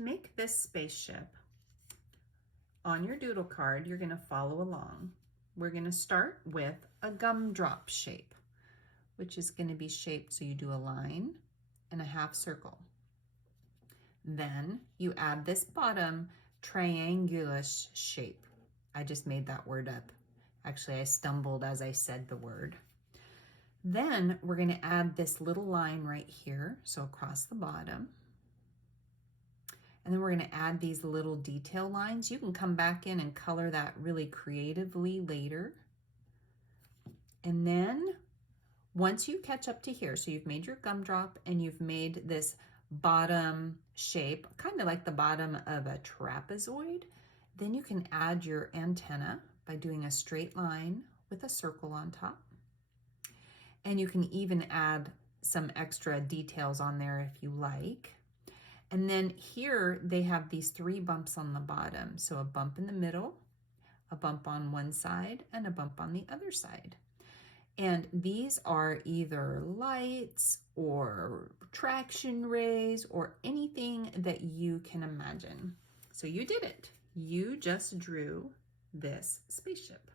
to make this spaceship, on your doodle card, you're going to follow along. We're going to start with a gumdrop shape, which is going to be shaped so you do a line and a half circle. Then you add this bottom triangular shape. I just made that word up. Actually, I stumbled as I said the word. Then we're going to add this little line right here, so across the bottom. And then we're going to add these little detail lines. You can come back in and color that really creatively later. And then once you catch up to here, so you've made your gumdrop and you've made this bottom shape, kind of like the bottom of a trapezoid, then you can add your antenna by doing a straight line with a circle on top. And you can even add some extra details on there if you like. And then here they have these 3 bumps on the bottom. So a bump in the middle, a bump on one side, and a bump on the other side. And these are either lights or traction rays or anything that you can imagine. So you did it. You just drew this spaceship.